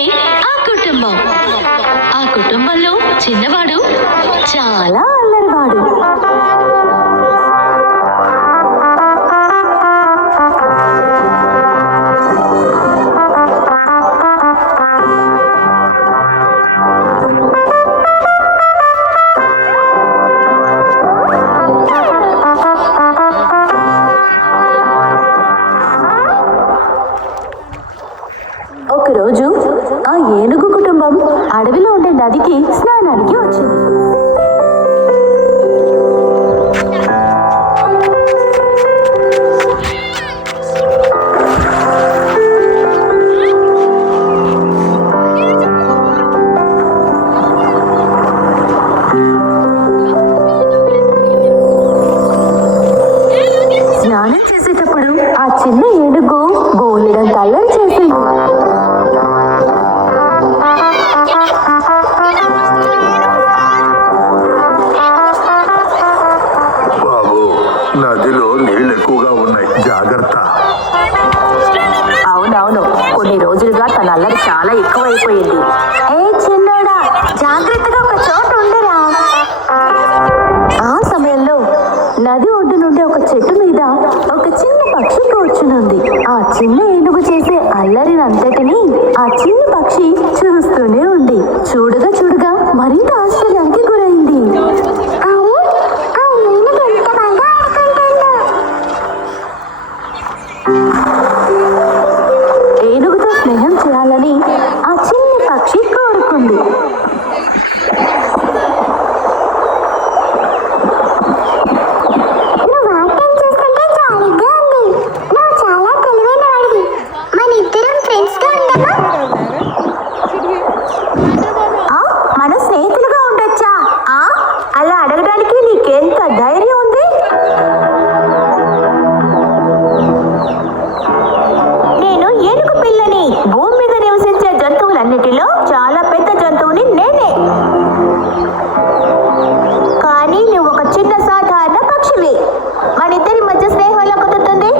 ఇదే ఆ కుటుంబం. ఆ కుటుంబంలో చిన్నవాడు చాలా అల్లరివాడు. ఒకరోజు ఆ ఏనుగు కుటుంబం అడవిలో ఉండే నదికి స్నానానికి వచ్చింది. స్నానం చేసేటప్పుడు ఆ చిన్న ఏనుగు బోలెడంత అల్లరి చేసింది. నదిలో నీళ్ళు ఎక్కువగా ఉన్నాయి, జాగ్రత్త. అవునవును, కొన్ని రోజులుగా తన అల్లరి చాలా ఎక్కువైపోయింది. ఏ చిన్నోడా, జాగ్రత్తగా ఒక చోట ఉండరా. ఆ సమయంలో నది ఒడ్డు నుండి ఒక చెట్టు మీద ఒక చిన్న పక్షి కూర్చునుంది. ఆ చిన్న ఏనుగు చేసే అల్లరినంతటినీ ఆ చిన్న పక్షి చూస్తూనే ఉంది. చూడగా చూడగా మరింత ఆశ్చర్యానికి గురైంది. ఏనుగుతో స్నేహం చేయాలని ఆ చిన్న పక్షి కోరుకుంది. మన స్నేహితులుగా ఉండొచ్చా? అలా అడగడానికి నీకెంత ధైర్యం ఉంది? నేను ఏనుగు పిల్లని. భూమి మీద నివసించే జంతువులన్నిటిలో చాలా పెద్ద జంతువుని నేనే. కానీ నువ్వు ఒక చిన్న సాధారణ పక్షివి. మన ఇద్దరి మధ్య స్నేహం ఎలా కుదురుతుంది?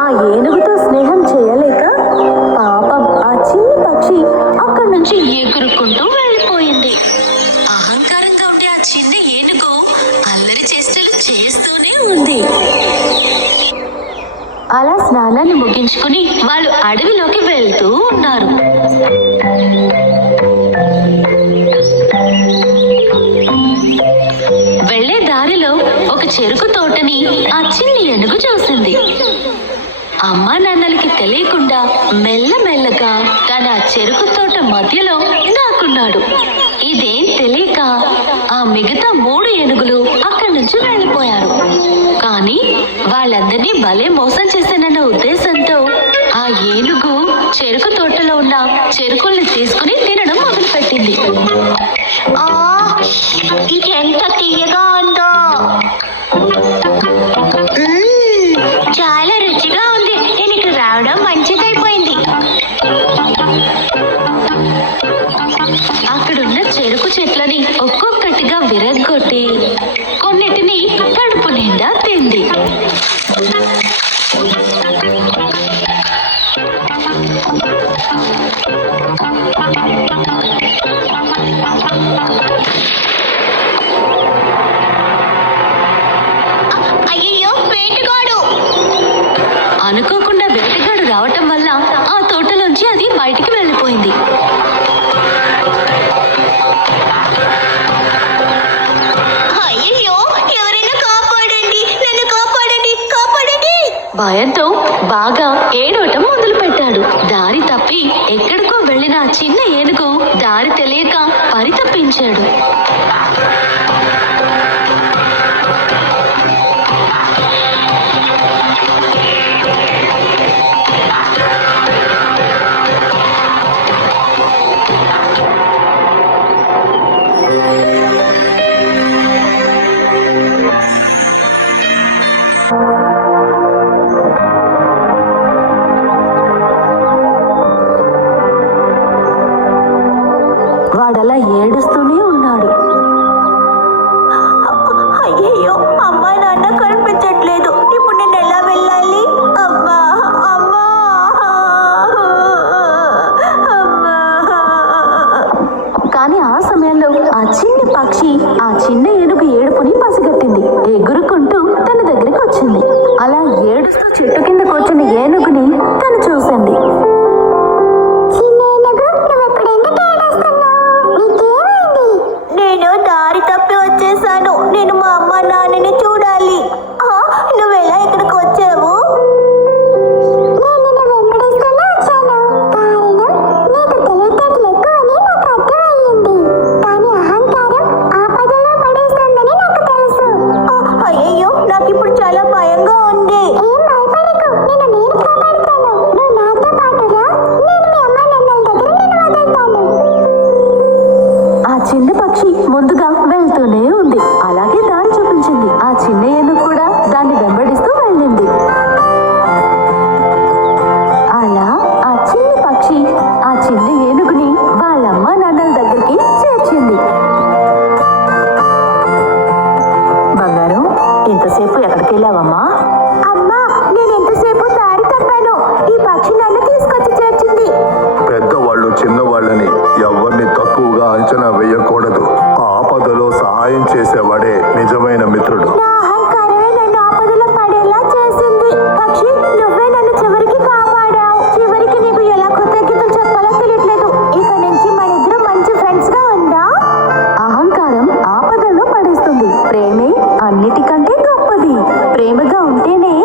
ఆ ఏనుగుతో స్నేహం చేయలేక పాపం ఆ చిన్న పక్షి అక్కడి నుంచి ఎగురుకుంటూ వెళ్ళిపోయింది. అహంకారంతో ఉంటే ఆ చిన్న ఏనుగు అల్లరి చేష్టలు చేస్తూనే ఉంది. అలా స్నానాన్ని ముగించుకుని వాళ్ళు అడవిలోకి వెళ్తూ ఉన్నారు. వెళ్లే దారిలో ఒక చెరుకు తోటని ఆ చిన్న ఏనుగు చూసింది. అమ్మా నాన్నలకి తెలియకుండా మెల్లమెల్లగా తన చెరుకు తోట మధ్యలో దాక్కున్నాడు. ఇదేం తెలియక ఆ మిగతా 3 ఏనుగులు అక్కడి నుంచి వెళ్ళిపోయారు. కానీ వాళ్ళందరినీ భలే మోసం చేశానన్న ఉద్దేశంతో ఆ ఏనుగు చెరుకు తోటలో ఉన్న చెరుకుల్ని తీసుకుని తినడం మొదలుపెట్టింది. ఇది ఎంత తీయగా ఉందో, చాలా రుచిగా ఉంది. నేను ఇక్కడ రావడం మంచిదైపోయింది. అక్కడున్న చెరుకు చెట్లని ఒక్కొక్కటిగా విరగ్గొట్టి కొన్నిటిని కడుపు నిండా తింది. అయ్యో, వేటగాడు! అనుకోకుండా వేటగాడు రావటం వల్ల ఆ తోటలోంచి అది బయటికి వెళ్ళిపోయింది. అయ్యో, ఎవరైనా కాపాడండి, నన్ను కాపాడండి, కాపాడండి! భయంతో బాగా ఏడవటం మొదలు పెట్టాడు. దారి తప్పి ఎక్కడికో వెళ్ళిన చిన్న ఏనుగు దారి తెలియక పరితపించాడు. వాడలా ఏడుస్తూనే ఉన్నాడు. అయ్యయ్యో, అమ్మా నాన్న కనిపించట్లేదు. చెట్టు కింద కూర్చున్న ఏనుగుని తను చూసింది. నేను దారి తప్పి వచ్చేసాను. నేను మా అమ్మ నాన్నని చూడాలి. నువ్వెలా ఇక్కడికి వచ్చావు? అయ్యో, నాకు ఇప్పుడు చాలా భయంగా ఉంది. ఆ చిన్న పక్షి ముందుగా వెళ్తూనే ఉంది. అలాగే దారి చూపించింది. ఆ చిన్న ఏనుగు కూడా దాన్ని వెంబడిస్తూ వెళ్ళింది. అలా ఆ చిన్న పక్షి ఆ చిన్న ఏనుగుని వాళ్ళమ్మ నాన్నల దగ్గరికి చేర్చింది. బంగారం, ఇంతసేపు ఎక్కడికి వెళ్ళావమ్మా? అమ్మా, నేను ఎంతసేపు దారి తప్పాను. ఈ పక్షి నన్ను తీసుకొచ్చి చేర్చింది. పెద్దవాళ్ళు చిన్నవాళ్ళని ఎవరిని తక్కువగా అంచనా వేయకూడదు. ఆపదలో సహాయం చేసేవాడే నిజమైన మిత్రుడు. నా అహంకారమే నన్ను ఆపదలో పడేలా చేసింది. పక్షి, నువ్వే నన్ను చివరికి కాపాడావు. చివరికి నీకు ఎలా కృతజ్ఞతలు చెప్పాలో తెలియట్లేదు. ఇక నుంచి మన ఇద్దరు మంచి ఫ్రెండ్స్ గా ఉందా? అహంకారం ఆపదల్లో పడేస్తుంది. ప్రేమే అన్నిటికంటే గొప్పది. ప్రేమగా ఉంటేనే